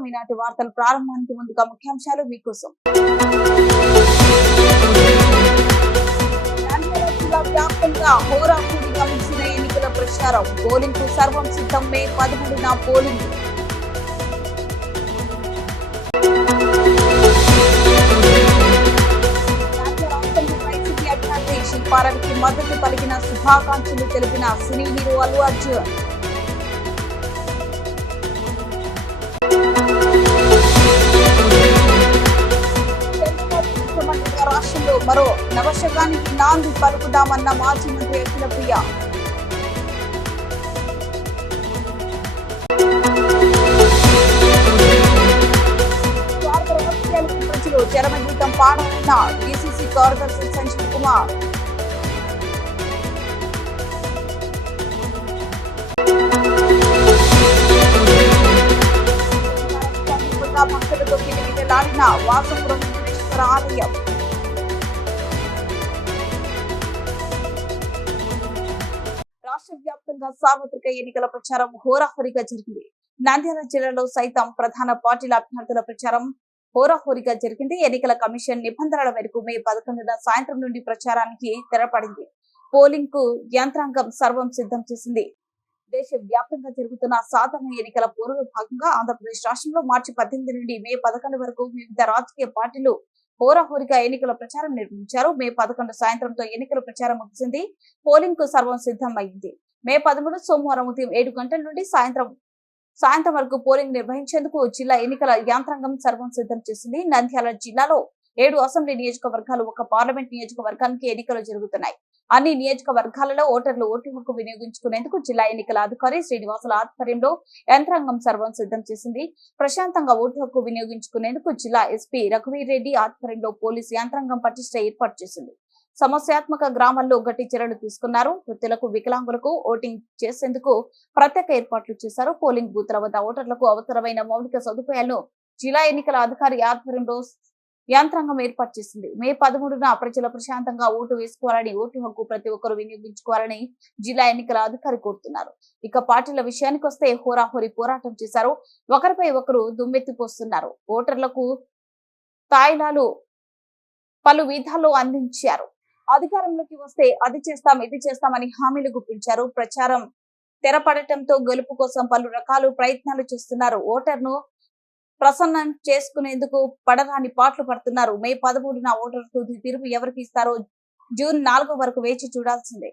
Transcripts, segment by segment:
నమస్కారం. ఈనాటి వార్తలు ప్రారంభానికి ముందుగా ముఖ్యాంశాలు మీకోసం. జిల్లా వ్యాప్తంగా హోరాహోరీగా ముగిసిన ఎన్నికల ప్రచారం. పోలింగ్ కు సర్వం సిద్ధం. మే 13న పోలింగ్. వైసీపీ అభ్యర్థి శిల్పారావుకి మద్దతు పలికిన శుభాకాంక్షలు తెలిపిన సినీ హీరో అల్లు అర్జున్. రాష్ట్రంలో మరో నవశకానికి నాంది పలుకుదామన్న మాజీ మంత్రి అఖిలప్రియ. ప్రజలు చరమగీతం పాడనున్న డిసిసి కార్యదర్శి సంజీవ్ కుమార్. భక్తులతో కిటకిటలాడిన వాసపురం ఆలయం. రాష్ట్ర వ్యాప్తంగా సార్వత్రిక ఎన్నికల ప్రచారం హోరాహోరీగా జరిగింది. నంద్యాల జిల్లాలో సైతం ప్రధాన పార్టీల అభ్యర్థుల ప్రచారం హోరాహోరీగా జరిగింది. ఎన్నికల కమిషన్ నిబంధనల మేరకు మే 11న సాయంత్రం నుండి ప్రచారానికి తెరపడింది. పోలింగ్ కు యంత్రాంగం సర్వం సిద్ధం చేసింది. దేశ వ్యాప్తంగా జరుగుతున్న సాధారణ ఎన్నికల పూర్వ భాగంగా ఆంధ్రప్రదేశ్ రాష్ట్రంలో మార్చి 18 నుండి మే 11 వరకు వివిధ రాజకీయ పార్టీలు హోరాహోరీగా ఎన్నికల ప్రచారం నిర్వహించారు. మే 11 సాయంత్రంతో ఎన్నికల ప్రచారం ముగిసింది. పోలింగ్ కు సర్వం సిద్ధం అయింది. మే 13 సోమవారం ఉదయం 7 గంటల నుండి సాయంత్రం వరకు పోలింగ్ నిర్వహించేందుకు జిల్లా ఎన్నికల యంత్రాంగం సర్వం సిద్ధం చేసింది. నంద్యాల జిల్లాలో 7 అసెంబ్లీ నియోజకవర్గాలు, 1 పార్లమెంట్ నియోజకవర్గానికి ఎన్నికలు జరుగుతున్నాయి. అన్ని నియోజకవర్గాలలో ఓటర్లు ఓటు హక్కు వినియోగించుకునేందుకు జిల్లా ఎన్నికల అధికారి శ్రీనివాసుల ఆధ్వర్యంలో యంత్రాంగం సర్వం సిద్ధం చేసింది. ప్రశాంతంగా ఓటు హక్కు వినియోగించుకునేందుకు జిల్లా ఎస్పీ రఘువీర్ రెడ్డి ఆధ్వర్యంలో పోలీసు యంత్రాంగం పటిష్ట ఏర్పాటు చేసింది. సమస్యాత్మక గ్రామాల్లో గట్టి చర్యలు తీసుకున్నారు. వృద్ధులకు, వికలాంగులకు ఓటింగ్ చేసేందుకు ప్రత్యేక ఏర్పాట్లు చేశారు. పోలింగ్ బూత్ల వద్ద ఓటర్లకు అవసరమైన మౌలిక సదుపాయాలను జిల్లా ఎన్నికల అధికారి ఆధ్వర్యంలో యంత్రాంగం ఏర్పాటు చేసింది. మే 13న ప్రజలు ప్రశాంతంగా ఓటు వేసుకోవాలని, ఓటు హక్కు ప్రతి ఒక్కరు వినియోగించుకోవాలని జిల్లా ఎన్నికల అధికారి కోరుతున్నారు. ఇక పార్టీల విషయానికి వస్తే హోరాహోరీ పోరాటం చేశారు. ఒకరిపై ఒకరు దుమ్మెత్తిపోస్తున్నారు. ఓటర్లకు తాయిలాలు పలు విధాల్లో అందించారు. అధికారంలోకి వస్తే అది చేస్తాం, ఇది చేస్తామని హామీలు గుప్పించారు. ప్రచారం తెరపడటంతో గెలుపు కోసం పలు రకాల ప్రయత్నాలు చేస్తున్నారు. ఓటర్ను ప్రసన్నం చేసుకునేందుకు పడరాని పాటలు పడుతున్నారు. మే 13న ఓటర్ల తుది తీర్పు ఎవరికి ఇస్తారో జూన్ 4 వరకు వేచి చూడాల్సిందే.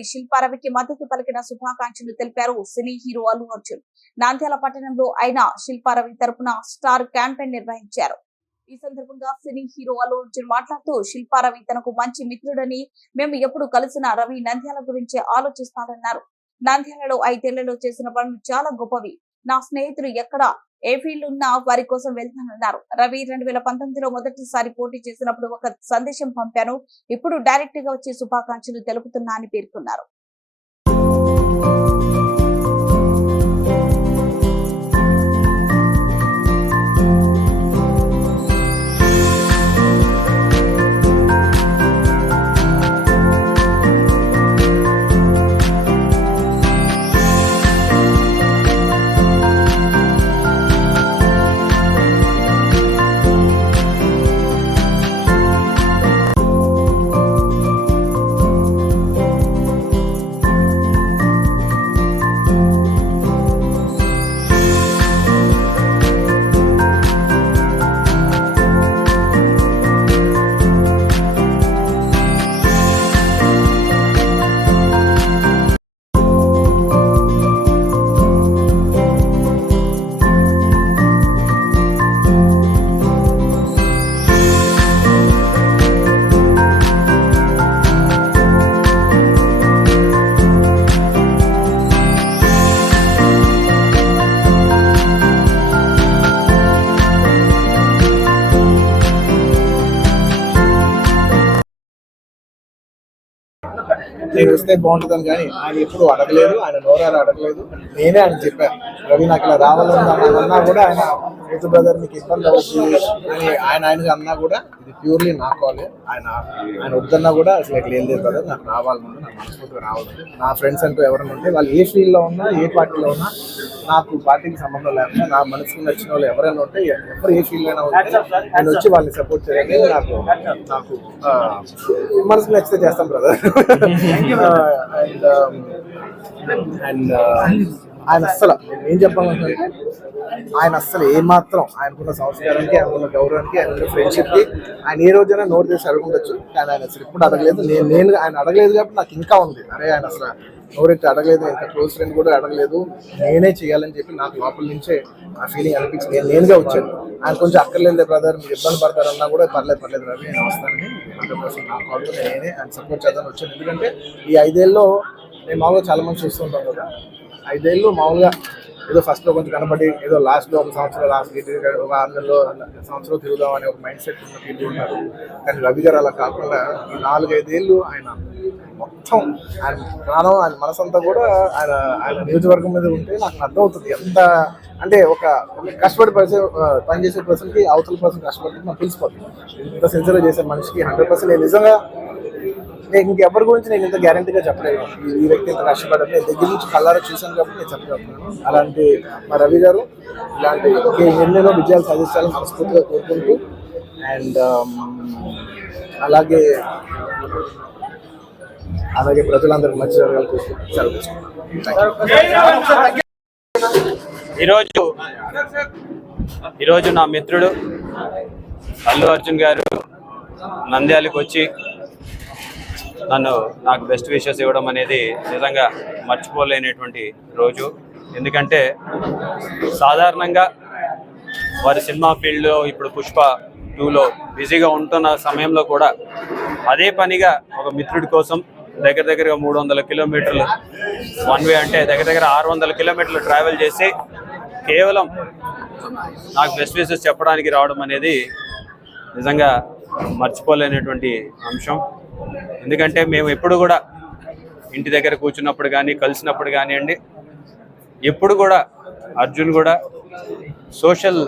చెల్లి శిల్పారవికి మద్దతు పలికిన శుభాకాంక్షలు తెలిపారు సినీ హీరో అల్లు అర్జున్. నంద్యాల పట్టణంలో ఆయన శిల్పారవి తరపున స్టార్ క్యాంపెయిన్ నిర్వహించారు. ఈ సందర్భంగా సినీ హీరో అల్లు అర్జున్ మాట్లాడుతూ శిల్పారవి తనకు మంచి మిత్రుడని, మేము ఎప్పుడు కలిసిన రవి నంద్యాల గురించి ఆలోచిస్తాడన్నారు. నంద్యాలలో 5 ఏళ్లలో చేసిన పనులు చాలా గొప్పవి. నా స్నేహితులు ఎక్కడ ఏ ఫీల్డ్ ఉన్నా వారి కోసం వెళ్తానన్నారు. రవి 2019లో మొదటిసారి పోటీ చేసినప్పుడు ఒక సందేశం పంపాను. ఇప్పుడు డైరెక్ట్ గా వచ్చి శుభాకాంక్షలు తెలుపుతున్నా అని పేర్కొన్నారు. నేను వస్తే బాగుంటుందని కానీ ఆయన ఎప్పుడు అడగలేదు, ఆయన నోరారు అడగలేదు. నేనే ఆయన చెప్పాను, రవి నాకు ఇలా రావాలని అన్నా కూడా ఆయన రైతు బ్రదర్ మీకు ఇబ్బంది అవుతుంది అని ఆయనగా అన్నా కూడా ఇది ప్యూర్లీ నా కాలే. ఆయన వద్దన్నా కూడా అసలు ఇట్లా ఏం లేదు బ్రదర్, నాకు రావాలనుంది, నాకు మనస్ఫూర్తిగా రావాలంటే. నా ఫ్రెండ్స్ అంటూ ఎవరైనా ఉంటే వాళ్ళు ఏ ఫీల్డ్లో ఉన్నా ఏ పార్టీలో ఉన్నా నాకు పార్టీకి సంబంధం లేకుండా నా మనసుకు నచ్చిన వాళ్ళు ఎవరైనా ఉంటే ఎవరు ఏ ఫీల్డ్ అయినా ఉంటే నేను వచ్చి వాళ్ళని సపోర్ట్ చేయాలి. నాకు మనసుకు నచ్చితే చేస్తాం బ్రదర్. అండ్ ఆయన అస్సలు ఏం చెప్పాలంటే ఆయన అస్సలు ఏమాత్రం ఆయనకున్న సంస్కారానికి, ఆయనకున్న గౌరవానికి, ఆయనకున్న ఫ్రెండ్షిప్కి ఆయన ఏ రోజైనా నోరు చేసి అడగఉండొచ్చు. కానీ ఆయన అసలు ఎప్పుడు అడగలేదు. నేను ఆయన అడగలేదు కాబట్టి నాకు ఇంకా ఉంది, అరే ఆయన అసలు నోరెత్తి అడగలేదు, ఇంకా క్లోజ్ ఫ్రెండ్ కూడా అడగలేదు, నేనే చేయాలని చెప్పి నాకు లోపల నుంచే ఆ ఫీలింగ్ అనిపించింది. నేనుగా వచ్చాను. ఆయన కొంచెం అక్కర్లేదు బ్రదర్, మీరు ఇబ్బంది పడతారన్నా కూడా పర్లేదు రవి నేను వస్తానని 100% నా కాల్తో నేనే ఆయన సపోర్ట్ చేద్దామని వచ్చాను. ఎందుకంటే ఈ 5 ఏళ్ళలో నేను మామూలుగా చాలా మంది చూస్తుంటాం కదా, 5 ఏళ్ళు మామూలుగా ఏదో ఫస్ట్లో కొంచెం కనపడి ఏదో లాస్ట్లో ఒక సంవత్సరం లాస్ట్ ఒక 6 నెలలో సంవత్సరం తిరుగుదాం అనే ఒక మైండ్ సెట్ ఉన్న పీపుల్ ఉన్నారు. కానీ రవి గారు అలా కాకుండా ఈ 4-5 ఏళ్ళు ఆయన మొత్తం ఆయన ప్రాణం, ఆయన మనసంతా కూడా ఆయన నియోజకవర్గం మీద ఉంటే నాకు అర్థమవుతుంది ఎంత అంటే ఒక కష్టపడి పనిచేసే పర్సన్కి అవతల పర్సన్ కష్టపడితే నాకు తెలిసిపోతుంది. ఇంత సిన్సియర్గా చేసే మనిషికి 100% నేను నిజంగా నేను ఇంకెవరి గురించి నేను ఇంత గ్యారంటీగా చెప్పలేదు. ఈ వ్యక్తి ఇంత కష్టపడాలి, నేను దగ్గర నుంచి కళ్ళారా చూశాను కాబట్టి నేను చెప్పగలుగుతున్నాను. అలాంటి మా రవి గారు ఇలాంటి ఎన్నెన్నో విజయాలు సాధించాలని మనస్ఫూర్తిగా కోరుకుంటూ, అండ్ అలాగే ప్రజలందరికీ మంచి జరగాలి చూస్తూ ఈరోజు నా మిత్రుడు అల్లు అర్జున్ గారు నంద్యాలకు వచ్చి నాకు బెస్ట్ విషెస్ ఇవ్వడం అనేది నిజంగా మర్చిపోలేనటువంటి రోజు. ఎందుకంటే సాధారణంగా వారి సినిమా ఫీల్డ్లో ఇప్పుడు పుష్ప 2లో బిజీగా ఉంటున్న సమయంలో కూడా అదే పనిగా ఒక మిత్రుడి కోసం దగ్గరగా 300 కిలోమీటర్లు వన్ వే, అంటే దగ్గర 600 కిలోమీటర్లు ట్రావెల్ చేసి కేవలం నాకు బెస్ట్ విషెస్ చెప్పడానికి రావడం అనేది నిజంగా మర్చిపోలేనటువంటి అంశం. ఎందుకంటే మేము ఎప్పుడు కూడా ఇంటి దగ్గర కూర్చున్నప్పుడు కానీ కలిసినప్పుడు కానివ్వండి, ఎప్పుడు కూడా అర్జున్ కూడా సోషల్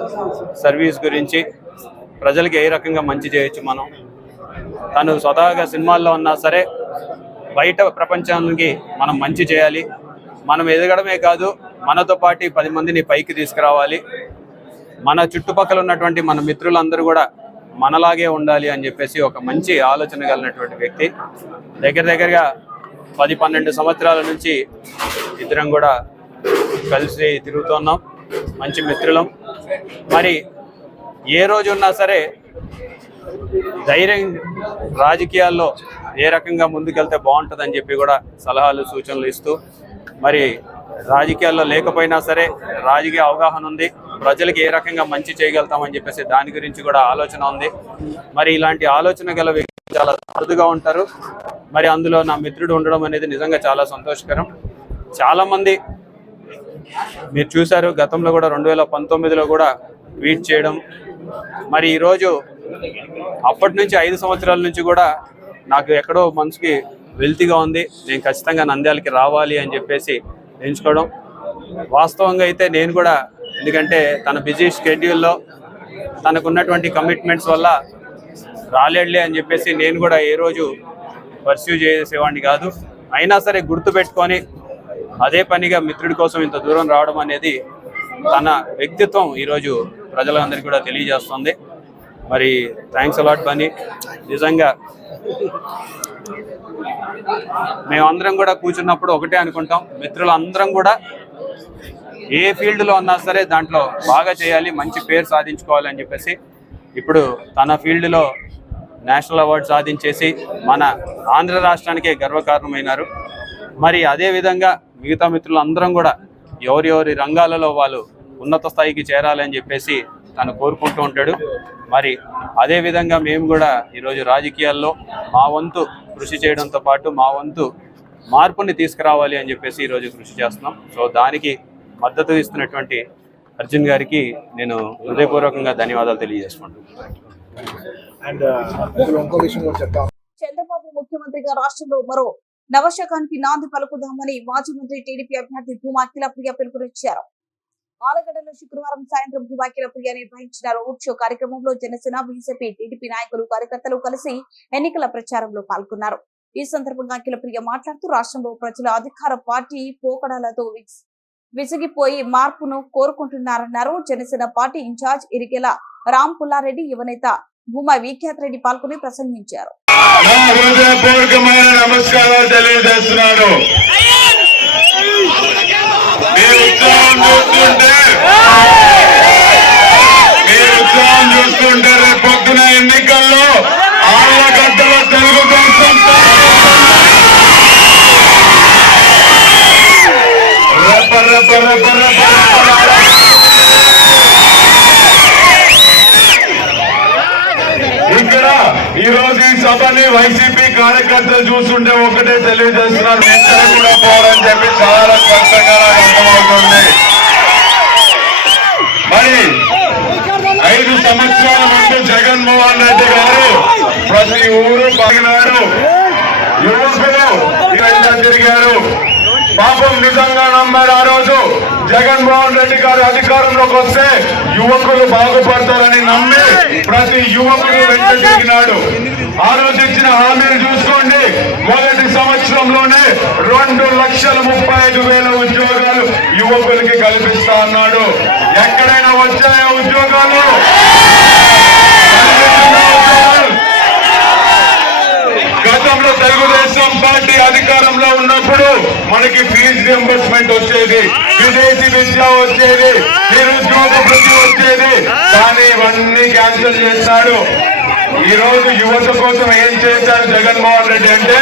సర్వీస్ గురించి ప్రజలకి ఏ రకంగా మంచి చేయొచ్చు, తను స్వతహాగా సినిమాల్లో ఉన్నా సరే బయట ప్రపంచానికి మనం మంచి చేయాలి, మనం ఎదగడమే కాదు మనతో పాటు 10 మందిని పైకి తీసుకురావాలి, మన చుట్టుపక్కల ఉన్నటువంటి మన మిత్రులందరూ కూడా మనలాగే ఉండాలి అని చెప్పేసి ఒక మంచి ఆలోచన కలిగినటువంటి వ్యక్తి. దగ్గరగా 10-12 సంవత్సరాల నుంచి ఇద్దరం కూడా కలిసి తిరుగుతున్నాం, మంచి మిత్రులం. మరి ఏ రోజు ఉన్నా సరే ధైర్యం రాజకీయాల్లో ఏ రకంగా ముందుకెళ్తే బాగుంటుందని చెప్పి కూడా సలహాలు సూచనలు ఇస్తూ, మరి రాజకీయాల్లో లేకపోయినా సరే రాజకీయ అవగాహన ఉంది, ప్రజలకు ఏ రకంగా మంచి చేయగలుగుతామని చెప్పేసి దాని గురించి కూడా ఆలోచన ఉంది. మరి ఇలాంటి ఆలోచన గల వ్యక్తులు చాలా అరుదుగా ఉంటారు. మరి అందులో నా మిత్రుడు ఉండడం అనేది నిజంగా చాలా సంతోషకరం. చాలామంది మీరు చూశారు, గతంలో కూడా 2019లో కూడా ట్వీట్ చేయడం. మరి ఈరోజు అప్పటి నుంచి 5 సంవత్సరాల నుంచి కూడా నాకు ఎక్కడో మనసుకి వెల్తిగా ఉంది, నేను ఖచ్చితంగా నంద్యాలకి రావాలి అని చెప్పేసి ఎంచుకోవడం. వాస్తవంగా అయితే నేను కూడా, ఎందుకంటే తన బిజీ షెడ్యూల్లో తనకున్నటువంటి కమిట్మెంట్స్ వల్ల రాలేడులే అని చెప్పేసి నేను కూడా ఏ రోజు పర్స్యూ చేసేవాడిని కాదు. అయినా సరే గుర్తుపెట్టుకొని అదే పనిగా మిత్రుడి కోసం ఇంత దూరం రావడం అనేది తన వ్యక్తిత్వం ఈరోజు ప్రజలందరికీ కూడా తెలియజేస్తుంది. మరి థ్యాంక్స్ అలాట్ బన్నీ. నిజంగా మేమందరం కూడా కూర్చున్నప్పుడు ఒకటే అనుకుంటాం, మిత్రులందరం కూడా ఏ ఫీల్డ్లో ఉన్నా సరే దాంట్లో బాగా చేయాలి, మంచి పేరు సాధించుకోవాలి అని చెప్పేసి ఇప్పుడు తన ఫీల్డ్లో నేషనల్ అవార్డు సాధించేసి మన ఆంధ్ర రాష్ట్రానికే గర్వకారణమైనారు. మరి అదేవిధంగా మిగతా మిత్రులందరం కూడా ఎవరి రంగాలలో వాళ్ళు ఉన్నత స్థాయికి చేరాలని చెప్పేసి తను కోరుకుంటూ ఉంటాడు. మరి అదేవిధంగా మేము కూడా ఈరోజు రాజకీయాల్లో మా వంతు కృషి చేయడంతో పాటు మా వంతు మార్పుని తీసుకురావాలి అని చెప్పేసి ఈరోజు కృషి చేస్తున్నాం. సో దానికి మద్దతు ఇస్తున్నటువంటి అర్జున్ గారికి నేను హృదయపూర్వకంగా ధన్యవాదాలు తెలియజేసుకుంటున్నాను. అండ్ ఇంకో విషయం కూడా చెప్తాం. చంద్రబాబు ముఖ్యమంత్రిగా రాష్ట్రంలో మరో నవశకానికి నాంది పలుకుదామని మాజీ మంత్రి టీడీపీ అభ్యర్థి భూమా అఖిలప్రియ పిలుపునిచ్చారు. ఆలగడ్డలో శుక్రవారం సాయంత్రం భూమా అఖిలప్రియ నిర్వహించిన రోడ్ షో కార్యక్రమంలో జనసేన, బీజేపీ, టీడీపీ నాయకులు, కార్యకర్తలు కలిసి ఎన్నికల ప్రచారంలో పాల్గొన్నారు. ఈ సందర్భంగా అఖిలప్రియ మాట్లాడుతూ రాష్ట్రంలో ప్రజల అధికార పార్టీ పోకడాలతో విసిగిపోయి మార్పును కోరుకుంటున్నారన్నారు. జనసేన పార్టీ ఇన్ఛార్జ్ ఇరిగెల రామ్ పుల్లారెడ్డి, యువనేత భూమా విఖ్యాత్ రెడ్డి పాల్గొని ప్రసంగించారు. నమస్కారాలు తెలియజేస్తున్నాను. మీరు ఉత్సాహం చూస్తుంటే రేపు పొద్దున ఎన్నికల్లో ఆళ్లగడ్డలో తెలుగుదేశం ఇక్కడ ఈ రోజు ఈ సభని వైసీపీ కార్యకర్తలు చూస్తుంటే ఒకటే తెలియజేస్తున్నారు, ఎక్కడ కూడా పోరని చెప్పి చాలా స్పష్టంగా అర్థమవుతుంది. మరి 5 సంవత్సరాల ముందు జగన్మోహన్ రెడ్డి గారు ప్రతి ఊరు పాగినారు, యువకులు తిరిగారు. పాపం నిజంగా నమ్మారు. ఆ రోజు జగన్మోహన్ రెడ్డి గారు అధికారంలోకి వస్తే యువకులు బాగుపడతారని నమ్మి ప్రతి యువకుడు వెంట తిరిగినాడు. ఆ రోజు ఇచ్చిన హామీలు చూసుకోండి. మొదటి సంవత్సరంలోనే 2,35,000 ఉద్యోగాలు యువకులకి కల్పిస్తా అన్నాడు. ఎక్కడైనా వచ్చాయా ఉద్యోగాలు? గతంలో తెలుగుదేశం పార్టీ అధికారంలో ఉన్నప్పుడు మనకి ఫీజు రియంబర్స్మెంట్ వచ్చేది, విదేశీ విద్య వచ్చేది, నిరుద్యోగ వృత్తి వచ్చేది. కానీ ఇవన్నీ క్యాన్సిల్ చేశాడు. ఈ రోజు యువత కోసం ఏం చేశారు జగన్మోహన్ రెడ్డి అంటే,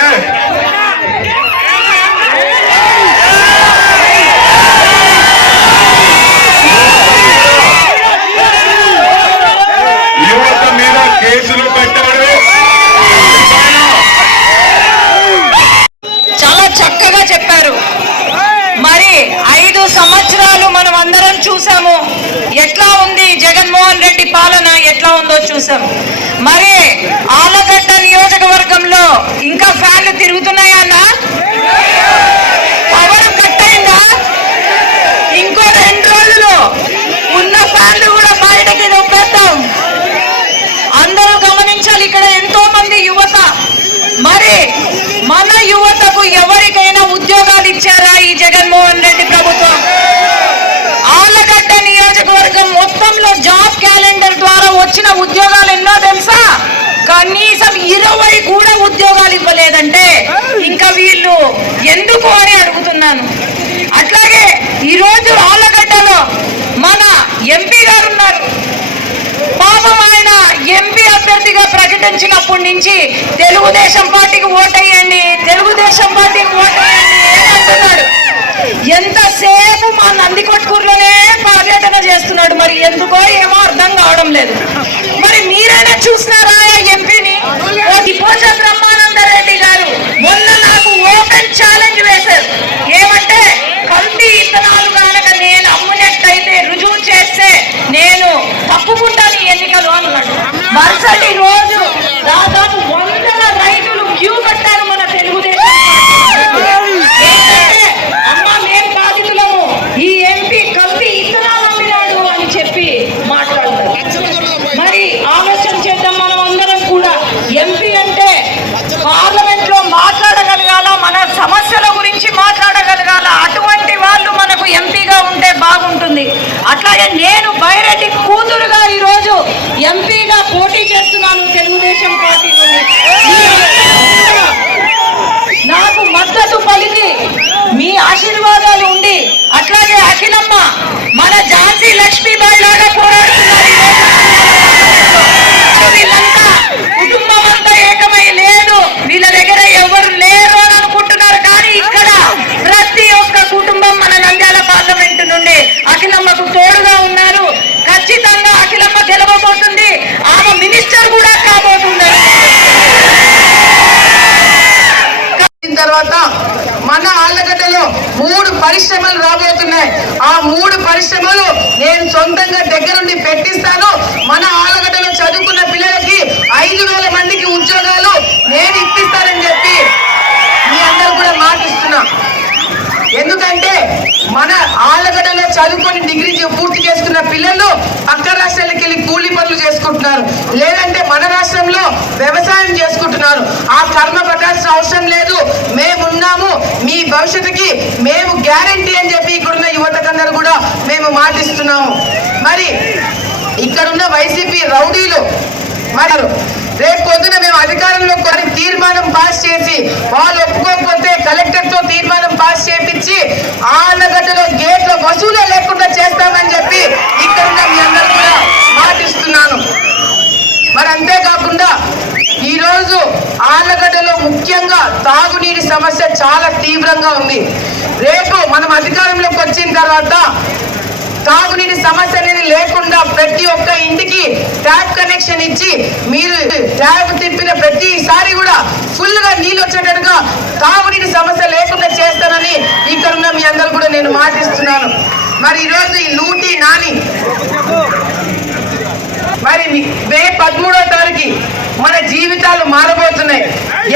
యువత మీద కేసులు పెట్టాడు. చాలా చక్కగా చెప్పారు. మరి 5 సంవత్సరాలు మనం అందరం చూసాము ఎట్లా ఉంది జగన్మోహన్ రెడ్డి పాలన, ఎట్లా ఉందో చూసాం. మరి ఆలగడ్డ నియోజకవర్గంలో ఇంకా ఫ్యాన్లు తిరుగుతున్నాయా అన్న? పవర్ కట్ అయిందా? ఇంకో 2 రోజులు ఉన్న ఫ్యాన్లు కూడా బయటకి నొప్పేద్దాం. అందరూ గమనించాలి, ఇక్కడ ఎంతో మంది యువత. మరి మన యువతకు ఎవరికైనా ఉద్యోగాలు ఇచ్చారా ఈ జగన్మోహన్ రెడ్డి ప్రభుత్వం? ఆలగడ్డ నియోజకవర్గం మొత్తంలో జాబ్ క్యాలెండర్ ద్వారా వచ్చిన ఉద్యోగాలు ఎన్నో తెలుసా? కనీసం 20 కూడా ఉద్యోగాలు ఇవ్వలేదంటే ఇంకా వీళ్ళు ఎందుకు అని అడుగుతున్నాను. అట్లాగే ఈరోజు ఆలగడ్డలో మన ఎంపీ గారు ఉన్నారు, పాపం ఆయన ఎంపీ అభ్యర్థిగా ప్రకటించినప్పటి నుంచి తెలుగుదేశం పార్టీకి ఓటేయండి, తెలుగుదేశం పార్టీకి ఓటేయండి అంటున్నాడు. ఎంతసేపు మా నందికొట్కూరులోనే పర్యటన చేస్తున్నాడు. మరి ఎందుకో ఏమో అర్థం కావడం లేదు. మరి మీరైనా చూసినారా ఎంపీని? పోచ బ్రహ్మానందరెడ్డి గారు మొన్న నాకు ఓపెన్ ఛాలెంజ్ వేశారు. ఏమంటే కల్తీ ఇత్తనాలు కనుక నేను అమ్మునట్టయితే రుజువు చేస్తే నేను తప్పుకుంటాను ఎన్నికలు అన్నాడు. మరుసటి రోజు దాదాపు 100 రైతులు క్యూ కట్టారు మన తెలుగుదేశం. ఏంటంటే అమ్మా మేం బాధితులము, ఈ ఎంపీ కల్తీ ఇత్తనాలు అమ్మినాడు అని చెప్పి మాట్లాడతారు. మరి ఆలోచన చేద్దాం మనం అందరం కూడా. ఎంపీ అంటే పార్లమెంట్ లో మాట్లాడగలగాల, మన సమస్యల గురించి మాట్లాడగలగాల. అటువంటి వాళ్ళు మనకు ఎంపీగా ఉంటే బాగుంటుంది. అట్లాగే నేను బైరెడ్డి కూతురుగా ఈరోజు ఎంపీగా పోటీ చేస్తున్నాను తెలుగుదేశం పార్టీ నుండి. నాకు మద్దతు పలికి మీ ఆశీర్వాదాలు ఉండి, అట్లాగే అఖిలమ్మ మన ఝాన్సీ లక్ష్మీబాయి లాగా పోరాడుతున్నారు. వీళ్ళంతా కుటుంబం అంతా ఏకమై లేదు, వీళ్ళ దగ్గర ఎవరు లేరు అని అనుకుంటున్నారు. కానీ ఇక్కడ ప్రతి ఒక్క కుటుంబం మన నంద్యాల పార్లమెంటు నుండి అఖిలమ్మకు తోడుగా ఉన్నారు. ఖచ్చితంగా అఖిలమ్మ గెలవబోతుంది, ఆమె మినిస్టర్ కూడా కాబోతున్నారు. తర్వాత మన ఆళ్లగడ్డలో 3 పరిశ్రమలు రాబోతున్నాయి. ఆ 3 పరిశ్రమలు నేను సొంతంగా దగ్గరుండి పెట్టిస్తాను. మన ఆళ్లగడ్డలో చదువుకున్న పిల్లలకి 5,000 మందికి ఉద్యోగాలు నేను ఇప్పిస్తానని చెప్పి మీ అందరూ కూడా మాటిస్తున్నా. ఎందుకంటే మన ఆళ్లగడ్డలో చదువుకొని డిగ్రీ పూర్తి చేసుకున్న పిల్లలు పక్క రాష్ట్రాలకు వెళ్ళి కూలీ పనులు చేసుకుంటున్నారు, లేదంటే మన రాష్ట్రంలో వ్యవసాయం చేసుకుంటున్నారు. ఆ కర్మ పట్టాల్సిన అవసరం లేదు. మేమున్నాము, మీ భవిష్యత్తుకి మేము గ్యారంటీ అని చెప్పి ఇక్కడున్న యువతకందరూ కూడా మేము మాటిస్తున్నాము. మరి ఇక్కడున్న వైసీపీ రౌడీలు మరి రేపు పొద్దున మేము అధికారంలో కొన్ని తీర్మానం పాస్ చేసి వాళ్ళు ఒప్పుకోకపోతే కలెక్టర్ తో తీర్మానం పాస్ చేపించి ఆళ్లగడ్డలో గేట్ల వసూలే లేకుండా చేస్తామని చెప్పి ఇక్కడ మీ అందరూ కూడా మాటిస్తున్నాను. మరి అంతేకాకుండా ఈరోజు ఆళ్లగడ్డలో ముఖ్యంగా తాగునీటి సమస్య చాలా తీవ్రంగా ఉంది. రేపు మనం అధికారంలోకి వచ్చిన తర్వాత తాగునీటి సమస్య అనేది లేకుండా ప్రతి ఒక్క ఇంటికి ట్యాప్ కనెక్షన్ ఇచ్చి మీరు ట్యాప్ తిప్పిన ప్రతిసారి కూడా ఫుల్ గా నీళ్ళు వచ్చేటట్టుగా తాగునీటి సమస్య లేకుండా చేస్తానని ఇక్కడ ఉన్న మీ అందరూ కూడా నేను మాటిస్తున్నాను. మరి ఈరోజు ఈ లూటీ నాని మరి మే 13వ తారీఖు మన జీవితాలు మారబోతున్నాయి.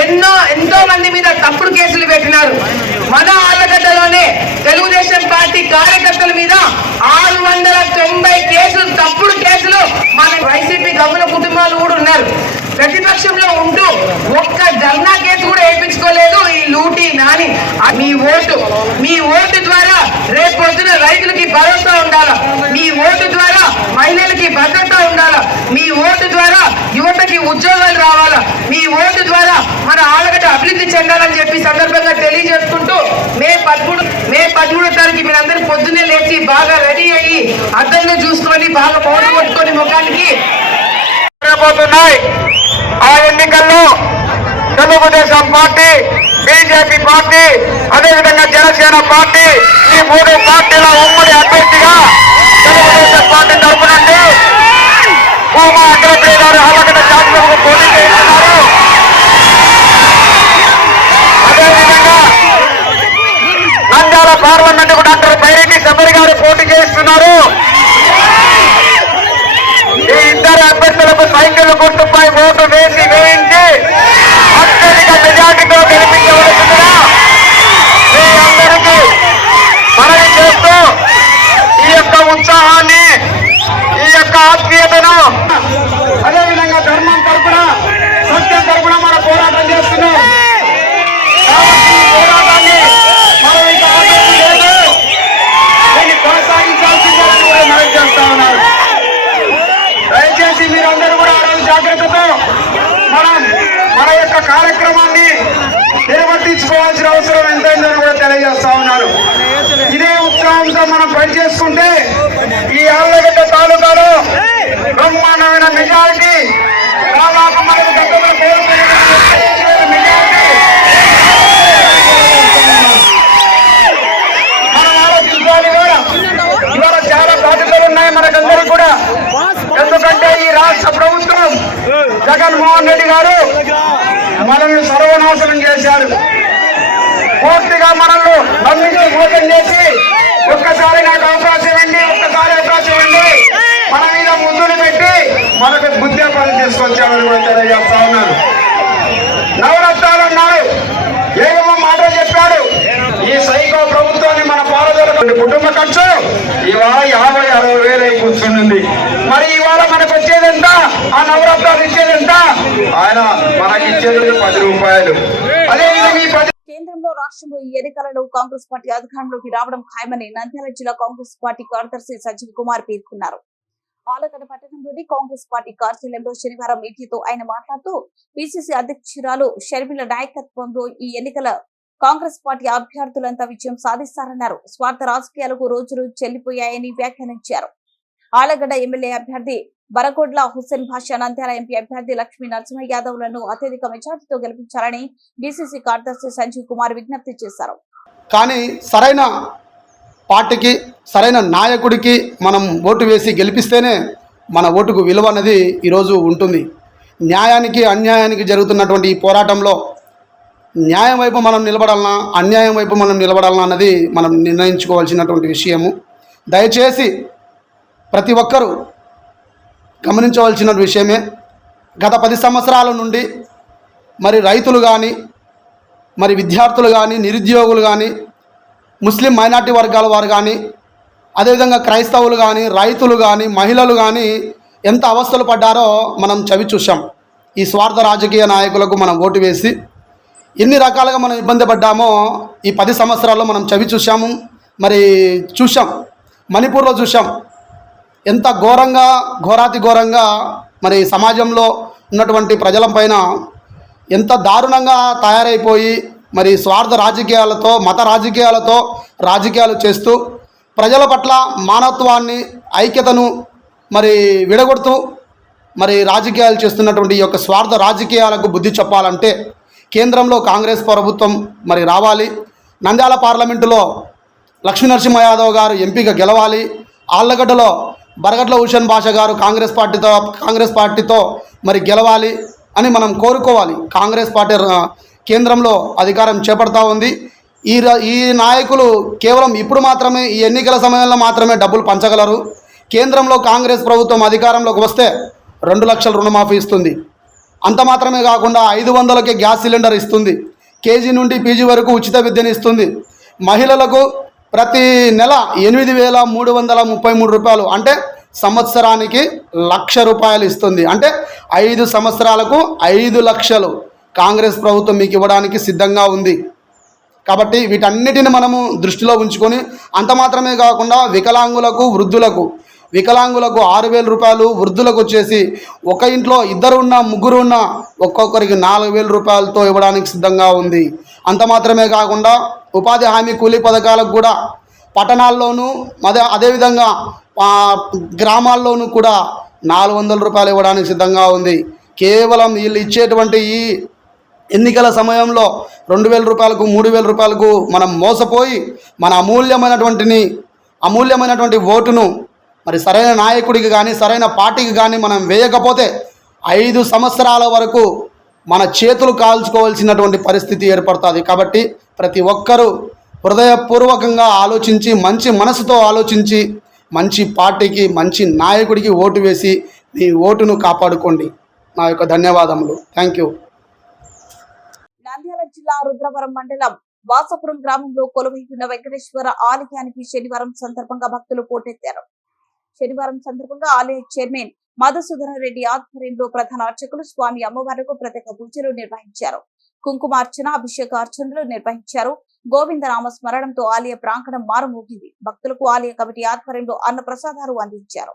ఎంతో మంది మీద తప్పుడు కేసులు పెట్టినారు. మన ఆళ్లగడ్డలోనే తెలుగుదేశం పార్టీ కార్యకర్తల మీద 690 కేసులు, తప్పుడు కేసులు మన వైసీపీ గమన కుటుంబాలు కూడా ఉన్నారు. ప్రతిపక్షంలో ఉంటూ ఒక్క ధర్నా కేసు కూడా వేయించుకోలేదు ఈ లూటీ నాని. మీ ఓటు ద్వారా రేపు పొద్దున రైతులకి భరోసా ఉండాలా, మీ ఓటు ద్వారా మహిళలకి భద్రత ఉండాలా, మీ ఓటు ద్వారా యువతకి ఉద్యోగాలు రావాలా, మీ ఓటు ద్వారా మన ఆళ్లగడ్డ అభివృద్ధి చెందాలని చెప్పి సందర్భంగా తెలియజేసుకుంటూ మే 13వ తారీఖు మీరందరూ పొద్దున్నే లేచి బాగా రెడీ అయ్యి అద్దంలో చూసుకొని బాగా పౌడర్ కొట్టుకొని ముఖానికి పోతున్నాయి. ఆ ఎన్నికల్లో తెలుగుదేశం పార్టీ, బీజేపీ పార్టీ, అదేవిధంగా జనసేన పార్టీ, ఈ 3 పార్టీల ఉమ్మడి అభ్యర్థిగా తెలుగుదేశం పార్టీ తరఫు నుండి భూమా అగ్రప్రియ గారు ఆళ్లగడ్డ శాసనసభకు పోటీ చేస్తున్నారు. అదేవిధంగా నంద్యాల పార్లమెంట్ కు డాక్టర్ బైరెడ్డి శబరి గారు పోటీ చేస్తున్నారు. ఈ ఇద్దరు అభ్యర్థులకు సైకిల్ గుర్తుపై ఓటు వేయించి అత్యధిక మెజార్టీతో గెలిపించవలసిందిగా మీ అందరికీ మనవి చేస్తూ ఈ యొక్క ఉత్సాహాన్ని, ఈ యొక్క ఆత్మీయతను, అదేవిధంగా ధర్మం తరపున, సత్యం తరపున మనం పోరాటం చేస్తున్నాం. కాబట్టి ఈ పోరాటాన్ని మనం ఇంకా ఆపేది లేదు, దీన్ని కొనసాగించాల్సిందని కూడా మనవి చేస్తా ఉన్నారు. దయచేసి మీరందరూ కూడా ఆ రోజు జాగ్రత్తతో మన యొక్క కార్యక్రమాన్ని నిర్వర్తించుకోవాల్సిన అవసరం ఎంతైందని కూడా తెలియజేస్తా ఉన్నారు. ఇదే ఉత్సాహంతో మనం పనిచేసుకుంటే ఈ ఆళ్లగడ్డ తాలూకాలో బ్రహ్మాండమైన మెజారిటీ, దాదాపు మనకు గతంలో మెజారిటీ మనం ఆలోచించాలి. ఇవాళ చాలా బాధ్యతలు ఉన్నాయి మనకందరికీ కూడా. ఎందుకంటే ఈ రాష్ట్ర ప్రభుత్వం జగన్మోహన్ రెడ్డి గారు మనల్ని సర్వనాశనం చేశారు. పూర్తిగా మనల్ని నమ్మించి మోసం చేసి ఒక్కసారి నాకు అవకాశం ఇవ్వండి, ఒక్కసారి అవకాశం ఇవ్వండి మన మీద ముద్దులు పెట్టి మనకు బుద్ధ్యాపాలు తీసుకొచ్చామని కూడా తెలియజేస్తా ఉన్నారు. నవరత్నాలు అన్నారు, ఏమో మాట చెప్పాడు. ఈ సైకో ప్రభుత్వాన్ని మన పారదోలకండి కుటుంబ ఖర్చు ఇవాళ 50-60 వేలు అయి కూర్చుంది. మరి ఇవాళ మనకు వచ్చేది ఎంత? ఆ నవరత్నాలు ఇచ్చేది ఎంత? ఆయన మనకి ఇచ్చేది 10 రూపాయలు. అదేవిధంగా ఈ 10 కేంద్రంలో రాష్ట్రంలో ఈ ఎన్నికలలో కాంగ్రెస్ పార్టీ అధికారంలోకి రావడం ఖాయమని నంద్యాల జిల్లా కాంగ్రెస్ పార్టీ కార్యదర్శి సంజీవ్ కుమార్ పేర్కొన్నారు. ఆలగడ్డ పట్టణంలోని కాంగ్రెస్ పార్టీ కార్యాలయంలో శనివారం మీడియాతో ఆయన మాట్లాడుతూ పిసిసి అధ్యక్షురాలు షర్మిల నాయకత్వంలో ఈ ఎన్నికల కాంగ్రెస్ పార్టీ అభ్యర్థులంతా విజయం సాధిస్తారన్నారు. స్వార్థ రాజకీయాలకు రోజులు చెల్లిపోయాయని వ్యాఖ్యానించారు. ఆలగడ్డ ఎమ్మెల్యే అభ్యర్థి బరగొడ్ల హుస్సేన్ భాషా, నంద్యాల ఎంపీ అభ్యర్థి లక్ష్మీ నరసింహ యాదవ్ లను అత్యధిక మెజార్టీతో గెలిపించాలని బీసీసీ కార్యదర్శి సంజీవ్ కుమార్ విజ్ఞప్తి చేశారు. కానీ సరైన పార్టీకి, సరైన నాయకుడికి మనం ఓటు వేసి గెలిపిస్తేనే మన ఓటుకు విలువ అనేది ఈరోజు ఉంటుంది. న్యాయానికి అన్యాయానికి జరుగుతున్నటువంటి ఈ పోరాటంలో న్యాయం వైపు మనం నిలబడాలన్నా, అన్యాయం వైపు మనం నిలబడాలన్నా అన్నది మనం నిర్ణయించుకోవాల్సినటువంటి విషయము. దయచేసి ప్రతి ఒక్కరూ గమనించవలసిన విషయమే. గత 10 సంవత్సరాల నుండి మరి రైతులు కానీ, మరి విద్యార్థులు కానీ, నిరుద్యోగులు కానీ, ముస్లిం మైనార్టీ వర్గాల వారు కానీ, అదేవిధంగా క్రైస్తవులు కానీ, రైతులు కానీ, మహిళలు కానీ ఎంత అవస్థలు పడ్డారో మనం చవి చూసాం. ఈ స్వార్థ రాజకీయ నాయకులకు మనం ఓటు వేసి ఎన్ని రకాలుగా మనం ఇబ్బంది పడ్డామో ఈ 10 సంవత్సరాల్లో మనం చవి చూసాము. మరి చూసాం, మణిపూర్లో చూసాం ఎంత ఘోరంగా, ఘోరాతి ఘోరంగా మరి సమాజంలో ఉన్నటువంటి ప్రజలపైన ఎంత దారుణంగా తయారైపోయి మరి స్వార్థ రాజకీయాలతో, మత రాజకీయాలతో రాజకీయాలు చేస్తూ ప్రజల పట్ల మానవత్వాన్ని, ఐక్యతను మరి విడగొడుతూ మరి రాజకీయాలు చేస్తున్నటువంటి ఈ యొక్క స్వార్థ రాజకీయాలకు బుద్ధి చెప్పాలంటే కేంద్రంలో కాంగ్రెస్ ప్రభుత్వం మరి రావాలి. నంద్యాల పార్లమెంటులో లక్ష్మీ నరసింహ యాదవ్ గారు ఎంపీగా గెలవాలి. ఆళ్లగడ్డలో బరగడ్ల హుస్సేన్ భాషా గారు కాంగ్రెస్ పార్టీతో మరి గెలవాలి అని మనం కోరుకోవాలి. కాంగ్రెస్ పార్టీ కేంద్రంలో అధికారం చేపడతా ఉంది. ఈ నాయకులు కేవలం ఇప్పుడు మాత్రమే, ఈ ఎన్నికల సమయంలో మాత్రమే డబ్బులు పంచగలరు. కేంద్రంలో కాంగ్రెస్ ప్రభుత్వం అధికారంలోకి వస్తే 2 లక్షల రుణమాఫీ ఇస్తుంది. అంత మాత్రమే కాకుండా 500కే గ్యాస్ సిలిండర్ ఇస్తుంది. కేజీ నుండి పీజీ వరకు ఉచిత విద్యను ఇస్తుంది. మహిళలకు ప్రతి నెల 8,333 రూపాయలు, అంటే సంవత్సరానికి 1,00,000 రూపాయలు ఇస్తుంది. అంటే 5 సంవత్సరాలకు 5 లక్షలు కాంగ్రెస్ ప్రభుత్వం మీకు ఇవ్వడానికి సిద్ధంగా ఉంది. కాబట్టి వీటన్నిటిని మనము దృష్టిలో ఉంచుకొని, అంత మాత్రమే కాకుండా వికలాంగులకు 6,000 రూపాయలు, వృద్ధులకు వచ్చేసి ఒక ఇంట్లో 2 ఉన్నా 3 ఉన్నా ఒక్కొక్కరికి 4,000 రూపాయలతో ఇవ్వడానికి సిద్ధంగా ఉంది. అంత మాత్రమే కాకుండా ఉపాధి హామీ కూలీ పథకాలకు కూడా పట్టణాల్లోనూ అదేవిధంగా గ్రామాల్లోనూ కూడా 400 రూపాయలు ఇవ్వడానికి సిద్ధంగా ఉంది. కేవలం వీళ్ళు ఇచ్చేటువంటి ఈ ఎన్నికల సమయంలో 2,000 రూపాయలకు 3,000 రూపాయలకు మనం మోసపోయి మన అమూల్యమైనటువంటి ఓటును మరి సరైన నాయకుడికి కానీ, సరైన పార్టీకి కానీ మనం వేయకపోతే 5 సంవత్సరాల వరకు మన చేతులు కాల్చుకోవాల్సినటువంటి పరిస్థితి ఏర్పడుతుంది. కాబట్టి ప్రతి ఒక్కరూ హృదయపూర్వకంగా ఆలోచించి, మంచి మనసుతో ఆలోచించి, మంచి పార్టీకి, మంచి నాయకుడికి ఓటు వేసి మీ ఓటును కాపాడుకోండి. నా యొక్క ధన్యవాదములు. Thank you. నంద్యాల జిల్లా రుద్రవరం మండలం వాసపురం గ్రామంలో కొలువైన వెంకటేశ్వర ఆలయానికి శనివారం సందర్భంగా భక్తులు పోటెత్తారు. శనివారం సందర్భంగా ఆలయ చైర్మన్ మధుసూదన రెడ్డి ఆధ్వర్యంలో ప్రధాన అర్చకులు స్వామి అమ్మవారికి ప్రత్యేక పూజలు నిర్వహించారు. కుంకుమార్చన, అభిషేకార్చనలు నిర్వహించారు. గోవింద నామ స్మరణంతో ఆలయ ప్రాంగణం మారుమోగింది. భక్తులకు ఆలయ కమిటీ ఆధ్వర్యంలో అన్న ప్రసాదాలు అందించారు.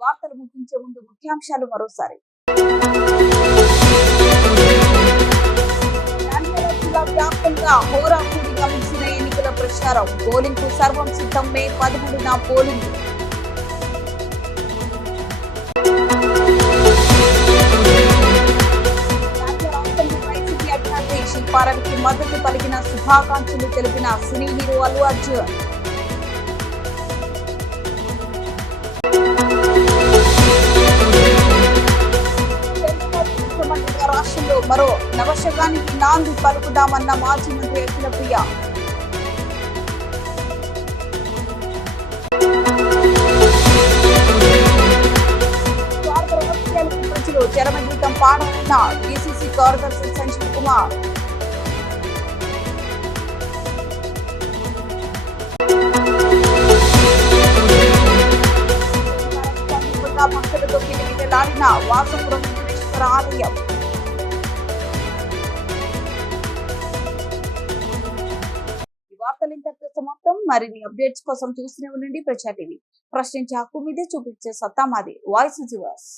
వార్తలు ముగించే ముందు ముఖ్యాంశాలు మరోసారి. జిల్లా వ్యాప్తంగా హోరాహోరీగా ముగిసిన ఎన్నికల ప్రచారం. పోలింగ్ కు సర్వం సిద్ధం. మే 13న పోలింగ్. వైసీపీ అభ్యర్థి శిల్పారానికి మద్దతు పలికిన శుభాకాంక్షలు తెలిపిన సినీ హీరో అల్లు అర్జున్. రాష్ట్రంలో మరో నవశకానికి నాంది పలుకుదామన్న మాజీ మంత్రి అఖిలప్రియ. ప్రజలు చరమగీతం పాడాలన్న డిసిసి కార్యదర్శి సంజీవ్ కుమార్. భక్తులతో కిటకిటలాడిన వాసపురం వెంకటేశ్వర ఆలయం. వార్తలు ఇంతటితో సమాప్తం. మరిన్ని అప్డేట్స్ కోసం చూస్తూనే ఉండండి ప్రజా టీవీ. ప్రశ్నించే హక్కు మీదే, చూపించే సత్తా మాది. Voice yours.